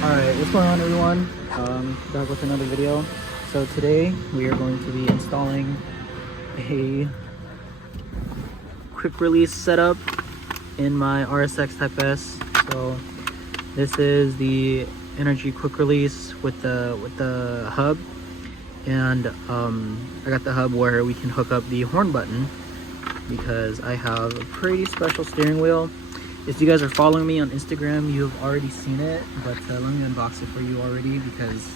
Alright, what's going on everyone? Back with another video. So today we are going to be installing a quick release setup in my RSX Type S. So this is the NRG quick release with the hub, and I got the hub where we can hook up the horn button because I have a pretty special steering wheel. If you guys are following me on Instagram, you have already seen it, but let me unbox it for you already because,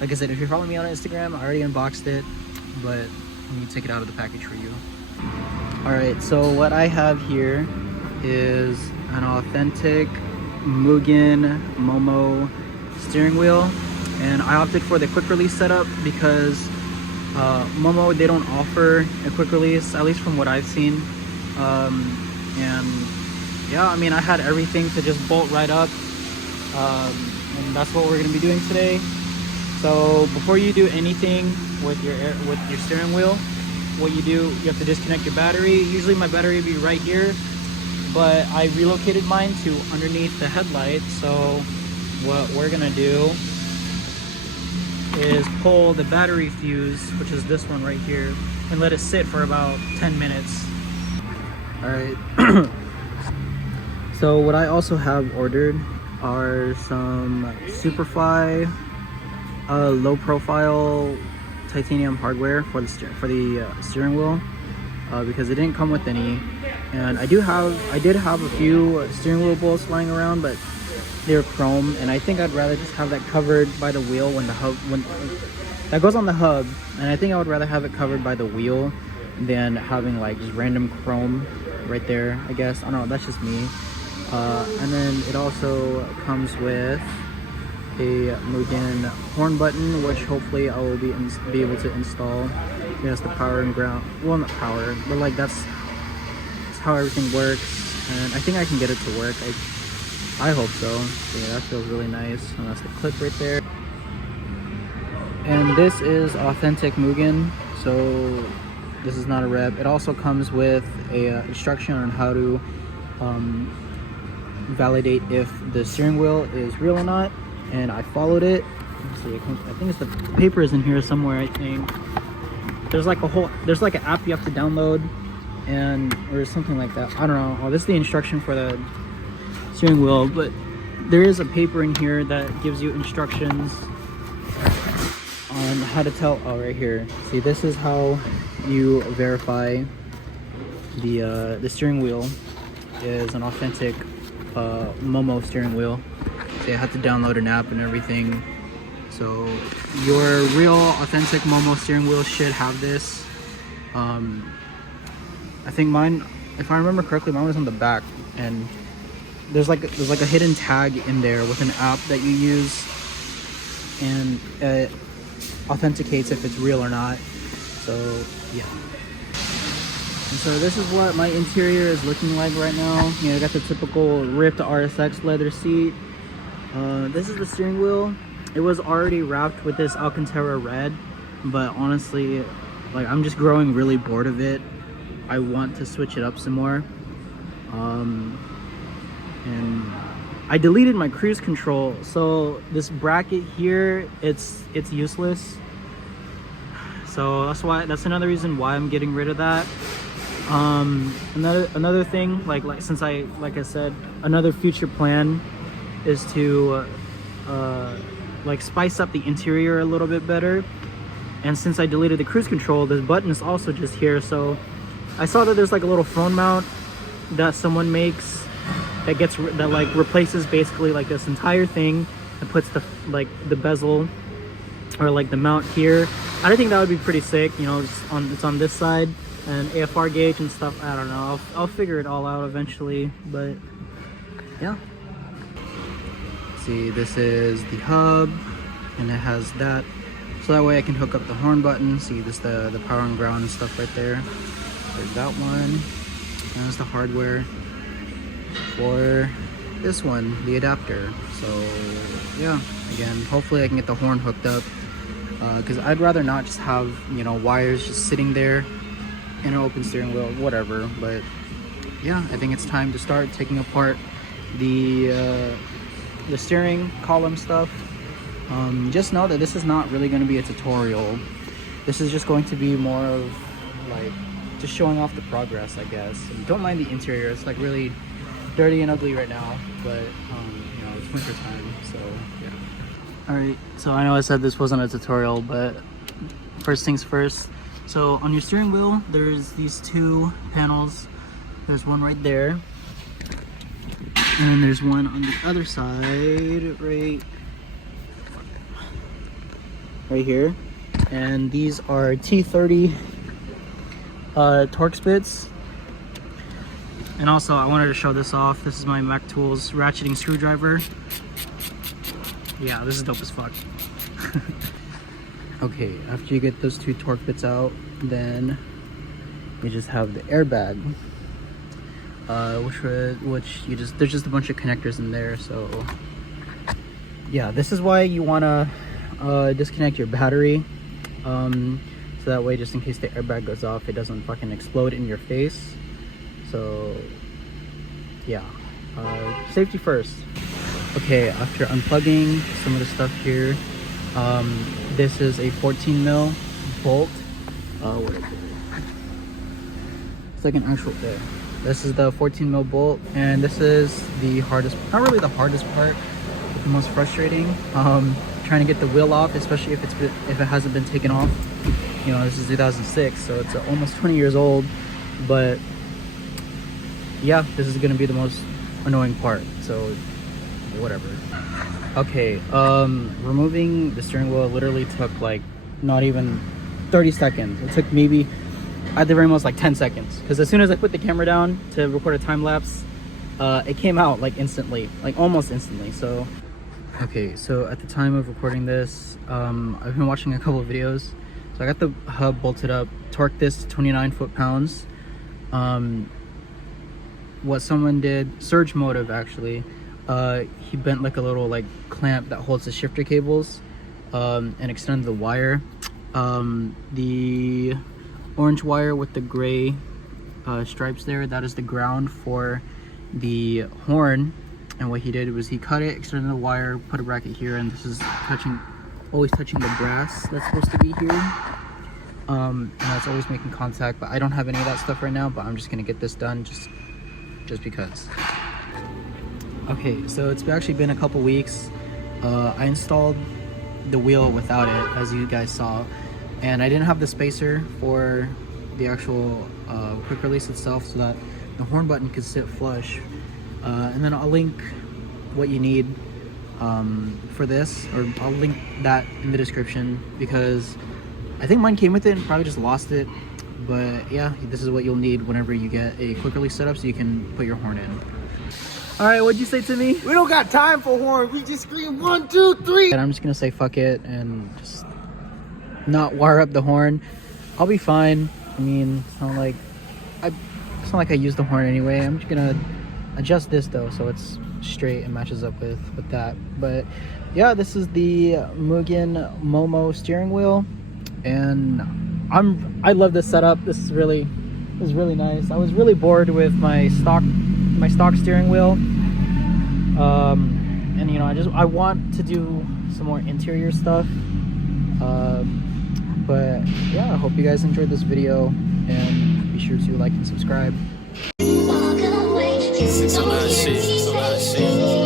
like I said, if you're following me on Instagram, I already unboxed it, but let me take it out of the package for you. Alright, so what I have here is an authentic Mugen Momo steering wheel, and I opted for the quick release setup because Momo, they don't offer a quick release, at least from what I've seen. And yeah, I mean, I had everything to just bolt right up, and that's what we're going to be doing today. So before you do anything with your steering wheel, what you do, you have to disconnect your battery. Usually my battery would be right here, but I relocated mine to underneath the headlight. So what we're going to do is pull the battery fuse, which is this one right here, and let it sit for about 10 minutes. All right. So what I also have ordered are some Superfly low profile titanium hardware for the steering wheel, because it didn't come with any. And I did have a few steering wheel bolts lying around, but they're chrome, and I think I'd rather just have that covered by the wheel when that goes on the hub, and I think I would rather have it covered by the wheel than having like just random chrome right there, I guess. I don't know, that's just me. And then it also comes with a Mugen horn button, which hopefully I will be able to install. It has the power and ground, well, not power, but like that's how everything works, and I think I can get it to work. I hope so. Yeah, that feels really nice. And that's the clip right there. And this is authentic Mugen, so this is not a rep. It also comes with a instruction on how to validate if the steering wheel is real or not, and I followed it. Let's see, I think it's the paper is in here somewhere. I think there's like an app you have to download, or something like that. I don't know. Oh, this is the instruction for the steering wheel, but there is a paper in here that gives you instructions on how to tell. Oh, right here. See, this is how you verify the steering wheel is an authentic Momo steering wheel. So you have to download an app and everything. So your real authentic Momo steering wheel should have this. I think mine, if I remember correctly, mine was on the back, and there's like a hidden tag in there with an app that you use, and it authenticates if it's real or not. So yeah. And so this is what my interior is looking like right now. You know, I got the typical ripped RSX leather seat. This is the steering wheel. It was already wrapped with this Alcantara red, but honestly, like, I'm just growing really bored of it. I want to switch it up some more. And I deleted my cruise control, so this bracket here, it's useless. So that's another reason why I'm getting rid of that. Another thing, like I said, another future plan is to like spice up the interior a little bit better. And since I deleted the cruise control, this button is also just here. So I saw that there's like a little phone mount that someone makes that like replaces basically like this entire thing and puts the bezel or like the mount here. I think that would be pretty sick, you know. It's on this side, and AFR gauge and stuff. I don't know, I'll figure it all out eventually, but yeah. See, this is the hub, and it has that, so that way I can hook up the horn button. See, this the power and ground and stuff right there. There's that one. There's the hardware for this one, the adapter. So yeah, again, hopefully I can get the horn hooked up, because I'd rather not just have, you know, wires just sitting there in an open steering wheel, whatever. But yeah, I think it's time to start taking apart the the steering column stuff. Just know that this is not really going to be a tutorial. This is just going to be more of like just showing off the progress, I guess. And don't mind the interior, it's like really dirty and ugly right now, but you know, it's winter time, so yeah. All right, so I know I said this wasn't a tutorial, but first things first. So on your steering wheel, there's these two panels. There's one right there, and then there's one on the other side, right here. And these are T30 torque spits. And also, I wanted to show this off. This is my Mac Tools ratcheting screwdriver. Yeah, this is dope as fuck. Okay, after you get those two torque bits out, then you just have the airbag, there's just a bunch of connectors in there. So yeah, this is why you want to disconnect your battery, so that way, just in case the airbag goes off, it doesn't fucking explode in your face. So yeah, safety first. Okay, after unplugging some of the stuff here, this is a 14 mil bolt. What is it? It's like an actual there. This is the 14 mil bolt, and this is the hardest, not really the hardest part, but the most frustrating. Trying to get the wheel off, especially if it hasn't been taken off. You know, this is 2006, so it's almost 20 years old. But yeah, this is gonna be the most annoying part, so whatever. Okay, removing the steering wheel literally took like not even 30 seconds. It took maybe at the very most like 10 seconds, because as soon as I put the camera down to record a time lapse, it came out like instantly, like almost instantly. So okay, so at the time of recording this, I've been watching a couple of videos. So I got the hub bolted up, torqued this to 29 foot-pounds. What someone did, Surge Motive actually, he bent like a little like clamp that holds the shifter cables, and extended the wire. The orange wire with the gray stripes there, that is the ground for the horn. And what he did was he cut it, extended the wire, put a bracket here, and this is always touching the brass that's supposed to be here. And that's always making contact, but I don't have any of that stuff right now, but I'm just gonna get this done just because. Okay, so it's actually been a couple weeks. I installed the wheel without it, as you guys saw, and I didn't have the spacer for the actual quick release itself, so that the horn button could sit flush. And then I'll link what you need for this, or I'll link that in the description, because I think mine came with it and probably just lost it. But yeah, this is what you'll need whenever you get a quick release setup, so you can put your horn in. All right, what'd you say to me? We don't got time for horn. We just scream 1, 2, 3. And I'm just gonna say fuck it and just not wire up the horn. I'll be fine. I mean, it's not like I use the horn anyway. I'm just gonna adjust this though, so it's straight and matches up with that. But yeah, this is the Mugen Momo steering wheel, and I love this setup. This is really nice. I was really bored with my stock steering wheel, and you know, I want to do some more interior stuff, but yeah, I hope you guys enjoyed this video, and be sure to like and subscribe. It's a lot of shit.